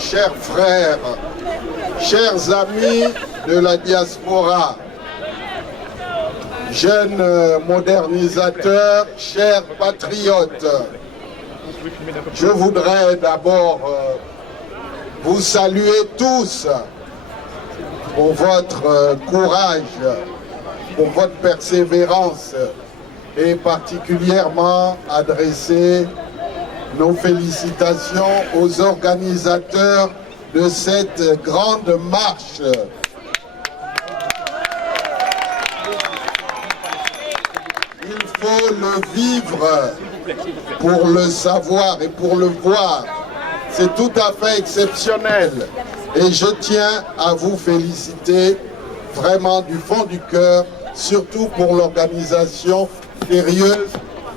chers frères, chers amis de la diaspora, jeunes modernisateurs, chers patriotes, je voudrais d'abord vous saluer tous pour votre courage, pour votre persévérance et particulièrement adresser nos félicitations aux organisateurs de cette grande marche. Il faut le vivre pour le savoir et pour le voir. C'est tout à fait exceptionnel. Et je tiens à vous féliciter vraiment du fond du cœur, surtout pour l'organisation sérieuse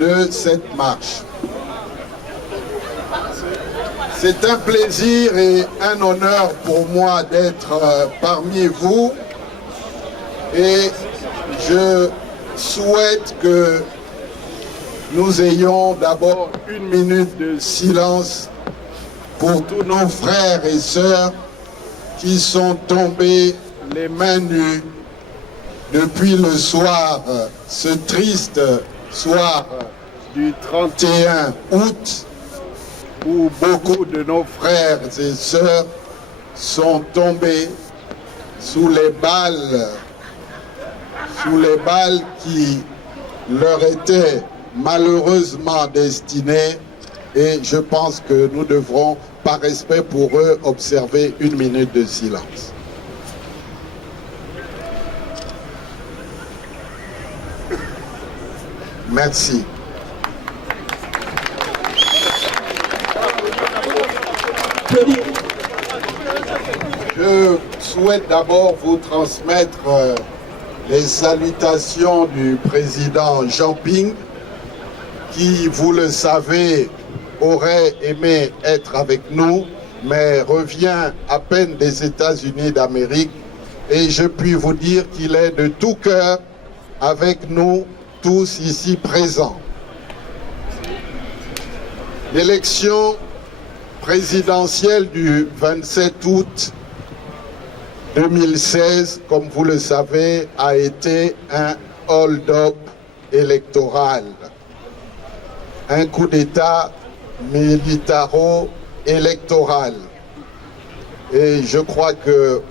de cette marche. C'est un plaisir et un honneur pour moi d'être parmi vous et je souhaite que nous ayons d'abord une minute de silence pour tous nos frères et sœurs qui sont tombés les mains nues depuis le soir, ce triste soir du 31 août, où beaucoup de nos frères et sœurs sont tombés sous les balles qui leur étaient malheureusement destinées, et je pense que nous devrons, par respect pour eux, observer une minute de silence. Merci. Je souhaite d'abord vous transmettre les salutations du président Jean Ping, qui, vous le savez, aurait aimé être avec nous, mais revient à peine des États-Unis d'Amérique. Et je puis vous dire qu'il est de tout cœur avec nous tous ici présents. L'élection présidentielle du 27 août 2016, comme vous le savez, a été un hold-up électoral, un coup d'État militaro-électoral. Et je crois que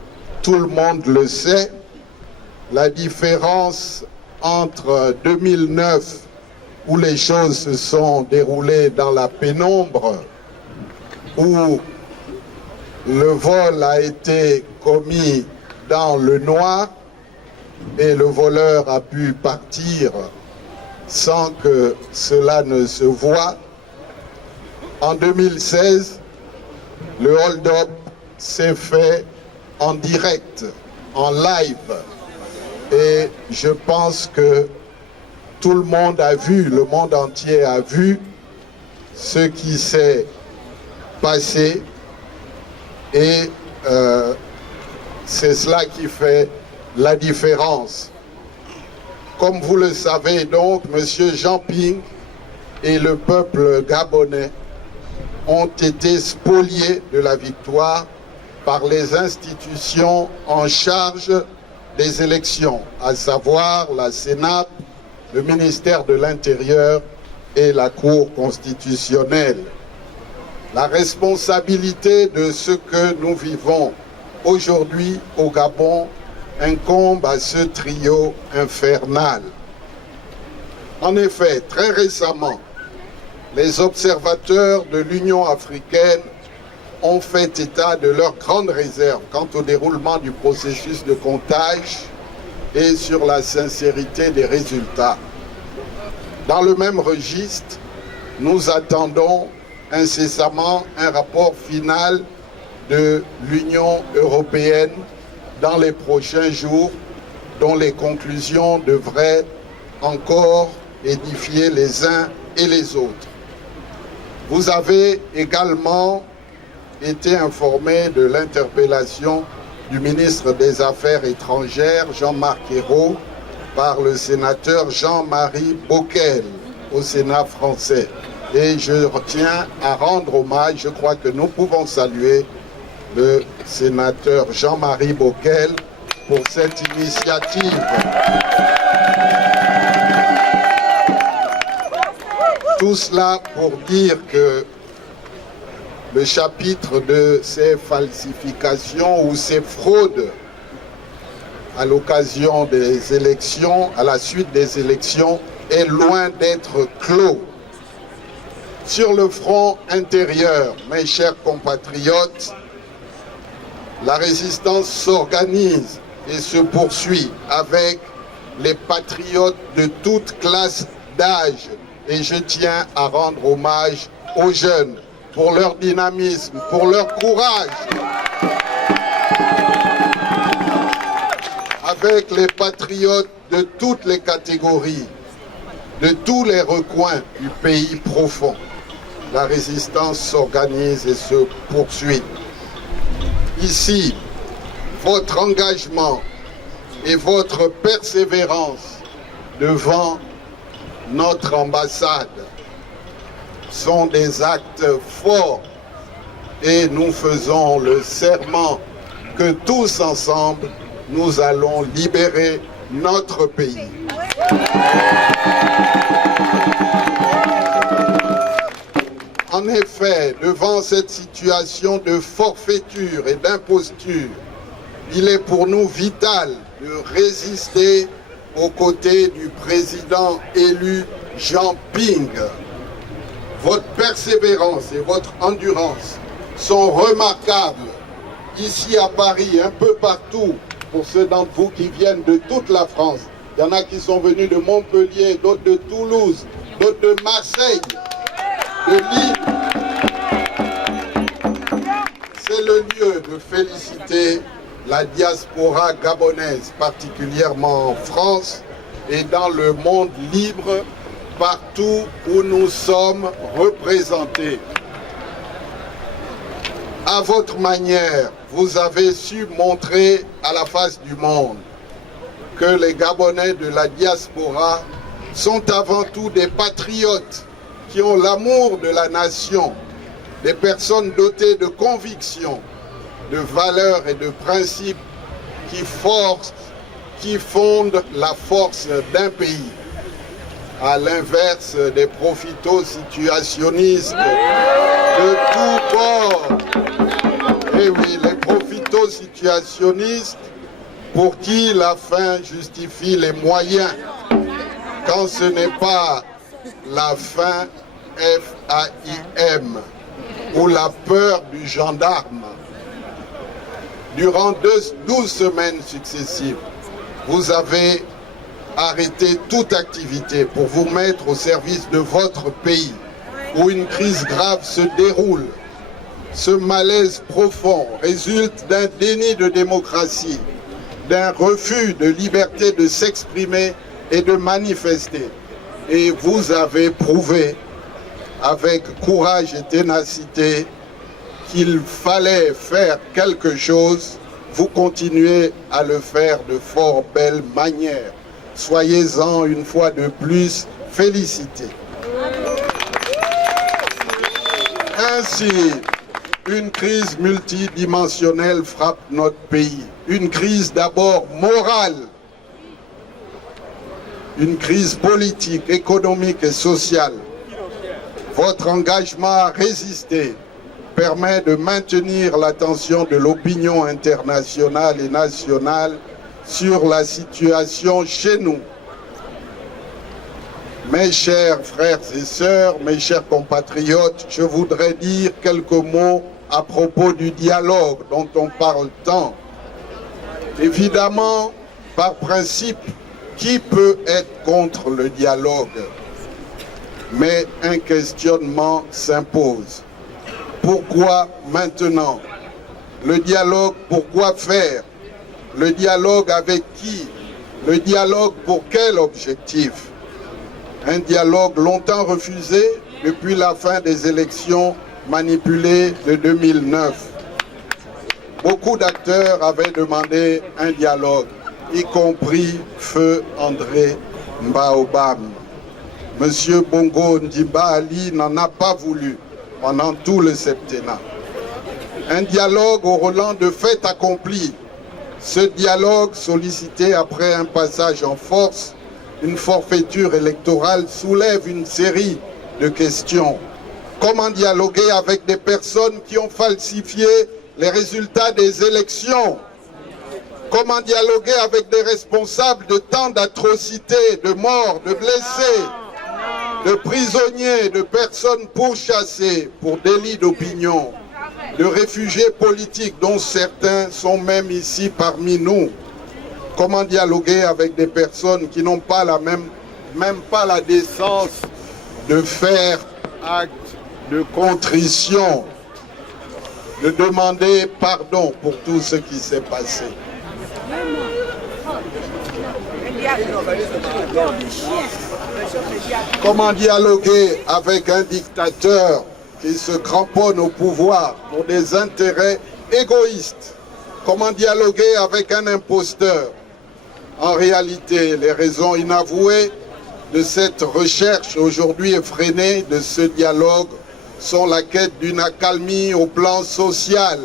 tout le monde le sait, la différence entre 2009, où les choses se sont déroulées dans la pénombre, où le vol a été commis dans le noir et le voleur a pu partir sans que cela ne se voie. En 2016, le hold-up s'est fait en direct, en live. Et je pense que tout le monde a vu, le monde entier a vu ce qui s'est passé. Et c'est cela qui fait la différence. Comme vous le savez donc, M. Jean Ping et le peuple gabonais ont été spoliés de la victoire par les institutions en charge des élections, à savoir la Sénat, le ministère de l'Intérieur et la Cour constitutionnelle. La responsabilité de ce que nous vivons aujourd'hui au Gabon incombe à ce trio infernal. En effet, très récemment, les observateurs de l'Union africaine ont fait état de leurs grandes réserves quant au déroulement du processus de comptage et sur la sincérité des résultats. Dans le même registre, nous attendons incessamment un rapport final de l'Union européenne dans les prochains jours, dont les conclusions devraient encore édifier les uns et les autres. Vous avez également été informé de l'interpellation du ministre des Affaires étrangères, Jean-Marc Ayrault, par le sénateur Jean-Marie Bockel au Sénat français. Et je tiens à rendre hommage, je crois que nous pouvons saluer le sénateur Jean-Marie Bockel pour cette initiative. Tout cela pour dire que le chapitre de ces falsifications ou ces fraudes à l'occasion des élections, à la suite des élections, est loin d'être clos. Sur le front intérieur, mes chers compatriotes, la résistance s'organise et se poursuit avec les patriotes de toutes classes d'âge. Et je tiens à rendre hommage aux jeunes pour leur dynamisme, pour leur courage. Avec les patriotes de toutes les catégories, de tous les recoins du pays profond, la résistance s'organise et se poursuit. Ici, votre engagement et votre persévérance devant notre ambassade sont des actes forts et nous faisons le serment que tous ensemble, nous allons libérer notre pays. En effet, devant cette situation de forfaiture et d'imposture, il est pour nous vital de résister aux côtés du président élu Jean Ping. Votre persévérance et votre endurance sont remarquables ici à Paris, un peu partout, pour ceux d'entre vous qui viennent de toute la France. Il y en a qui sont venus de Montpellier, d'autres de Toulouse, d'autres de Marseille, de Lille. C'est le lieu de féliciter la diaspora gabonaise, particulièrement en France et dans le monde libre, partout où nous sommes représentés. À votre manière, vous avez su montrer à la face du monde que les Gabonais de la diaspora sont avant tout des patriotes qui ont l'amour de la nation, des personnes dotées de convictions, de valeurs et de principes qui fondent la force d'un pays. À l'inverse des profito-situationnistes de tous bords. Et oui, les profito-situationnistes pour qui la fin justifie les moyens, quand ce n'est pas la faim, F-A-I-M, ou la peur du gendarme. Durant 12 semaines successives, vous avez arrêté toute activité pour vous mettre au service de votre pays, où une crise grave se déroule. Ce malaise profond résulte d'un déni de démocratie, d'un refus de liberté de s'exprimer et de manifester. Et vous avez prouvé, avec courage et ténacité, qu'il fallait faire quelque chose. Vous continuez à le faire de fort belle manière. Soyez-en une fois de plus félicités. Ainsi, une crise multidimensionnelle frappe notre pays. Une crise d'abord morale, une crise politique, économique et sociale. Votre engagement à résister permet de maintenir l'attention de l'opinion internationale et nationale sur la situation chez nous. Mes chers frères et sœurs, mes chers compatriotes, je voudrais dire quelques mots à propos du dialogue dont on parle tant. Évidemment, par principe, qui peut être contre le dialogue? Mais un questionnement s'impose. Pourquoi maintenant? Le dialogue, pourquoi faire? Le dialogue avec qui? Le dialogue pour quel objectif? Un dialogue longtemps refusé depuis la fin des élections manipulées de 2009. Beaucoup d'acteurs avaient demandé un dialogue, y compris Feu André Mbaobam. Monsieur Bongo Ndimba Ali n'en a pas voulu pendant tout le septennat. Un dialogue au Roland de fait accompli. Ce dialogue sollicité après un passage en force, une forfaiture électorale, soulève une série de questions. Comment dialoguer avec des personnes qui ont falsifié les résultats des élections? Comment dialoguer avec des responsables de tant d'atrocités, de morts, de blessés, de prisonniers, de personnes pourchassées pour délit d'opinion, de réfugiés politiques dont certains sont même ici parmi nous? Comment dialoguer avec des personnes qui n'ont pas même pas la décence de faire acte de contrition, de demander pardon pour tout ce qui s'est passé? Comment dialoguer avec un dictateur qui se cramponne au pouvoir pour des intérêts égoïstes? Comment dialoguer avec un imposteur? En réalité, les raisons inavouées de cette recherche aujourd'hui effrénée de ce dialogue sont la quête d'une accalmie au plan social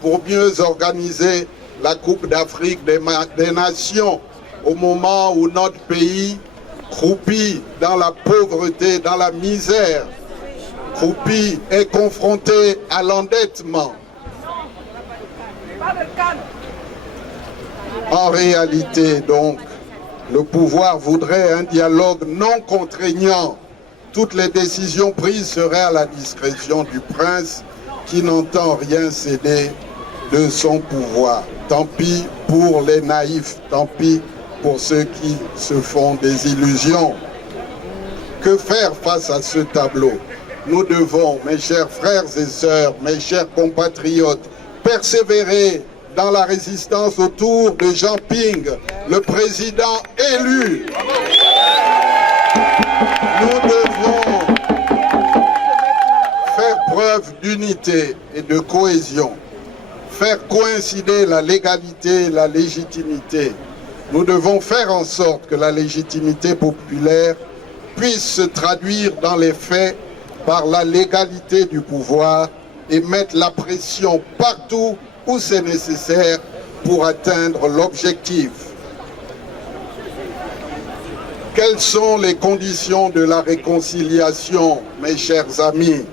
pour mieux organiser la Coupe d'Afrique des Nations au moment où notre pays croupit dans la pauvreté, dans la misère, croupit et confronté à l'endettement. En réalité, donc, le pouvoir voudrait un dialogue non contraignant. Toutes les décisions prises seraient à la discrétion du prince qui n'entend rien céder de son pouvoir. Tant pis pour les naïfs, tant pis pour ceux qui se font des illusions. Que faire face à ce tableau? Nous devons, mes chers frères et sœurs, mes chers compatriotes, persévérer dans la résistance autour de Jean Ping, le président élu. Nous devons faire preuve d'unité et de cohésion, faire coïncider la légalité et la légitimité. Nous devons faire en sorte que la légitimité populaire puisse se traduire dans les faits par la légalité du pouvoir et mettre la pression partout où c'est nécessaire pour atteindre l'objectif. Quelles sont les conditions de la réconciliation, mes chers amis?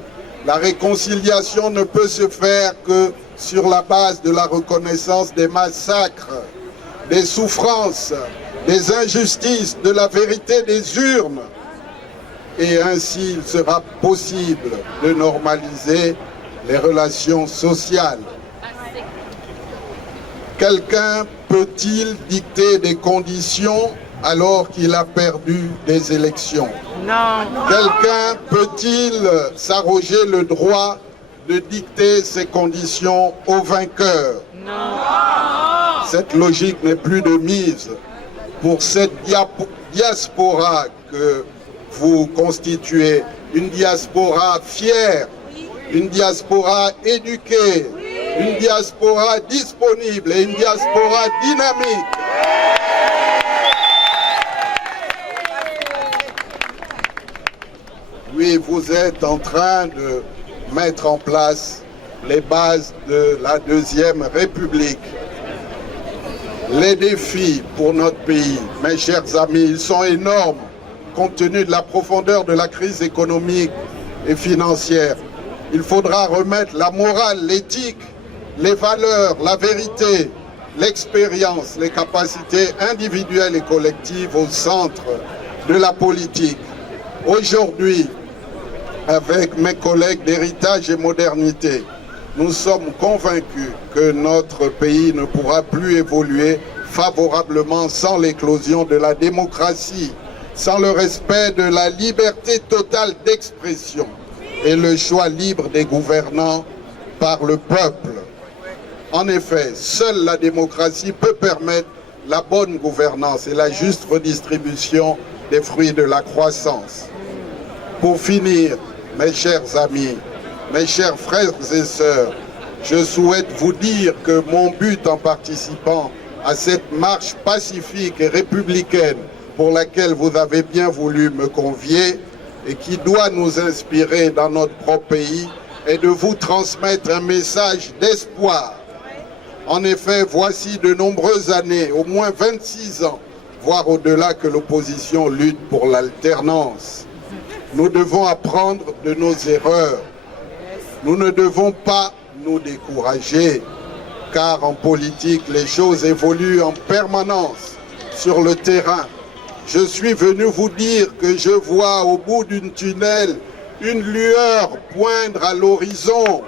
La réconciliation ne peut se faire que sur la base de la reconnaissance des massacres, des souffrances, des injustices, de la vérité des urnes. Et ainsi, il sera possible de normaliser les relations sociales. Quelqu'un peut-il dicter des conditions alors qu'il a perdu des élections? Non. Quelqu'un peut-il s'arroger le droit de dicter ces conditions aux vainqueurs? Non. Cette logique n'est plus de mise pour cette diaspora que vous constituez, une diaspora fière, une diaspora éduquée, une diaspora disponible et une diaspora dynamique. Oui, vous êtes en train de mettre en place les bases de la Deuxième République. Les défis pour notre pays, mes chers amis, ils sont énormes compte tenu de la profondeur de la crise économique et financière. Il faudra remettre la morale, l'éthique, les valeurs, la vérité, l'expérience, les capacités individuelles et collectives au centre de la politique. Aujourd'hui, avec mes collègues d'Héritage et Modernité, nous sommes convaincus que notre pays ne pourra plus évoluer favorablement sans l'éclosion de la démocratie, sans le respect de la liberté totale d'expression et le choix libre des gouvernants par le peuple. En effet, seule la démocratie peut permettre la bonne gouvernance et la juste redistribution des fruits de la croissance. Pour finir, mes chers amis, mes chers frères et sœurs, je souhaite vous dire que mon but en participant à cette marche pacifique et républicaine pour laquelle vous avez bien voulu me convier et qui doit nous inspirer dans notre propre pays est de vous transmettre un message d'espoir. En effet, voici de nombreuses années, au moins 26 ans, voire au-delà, que l'opposition lutte pour l'alternance. Nous devons apprendre de nos erreurs. Nous ne devons pas nous décourager, car en politique, les choses évoluent en permanence sur le terrain. Je suis venu vous dire que je vois au bout d'une tunnel une lueur poindre à l'horizon.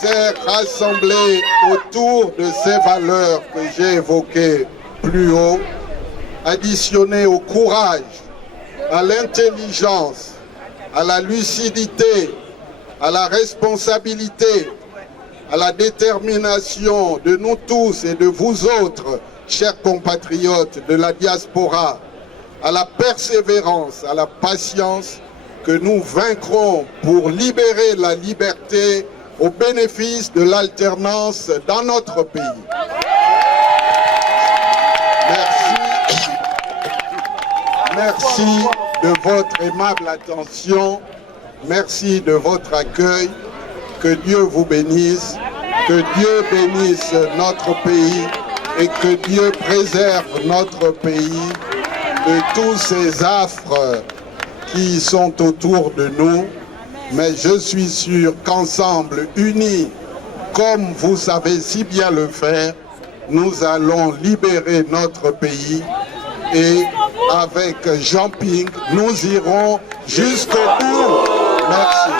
C'est rassemblé autour de ces valeurs que j'ai évoquées plus haut, additionnées au courage, à l'intelligence, à la lucidité, à la responsabilité, à la détermination de nous tous et de vous autres, chers compatriotes de la diaspora, à la persévérance, à la patience, que nous vaincrons pour libérer la liberté au bénéfice de l'alternance dans notre pays. Merci. Merci de votre aimable attention. Merci de votre accueil. Que Dieu vous bénisse. Que Dieu bénisse notre pays et que Dieu préserve notre pays de tous ces affres qui sont autour de nous. Mais je suis sûr qu'ensemble, unis, comme vous savez si bien le faire, nous allons libérer notre pays et avec Jean Ping, nous irons jusqu'au bout. Merci.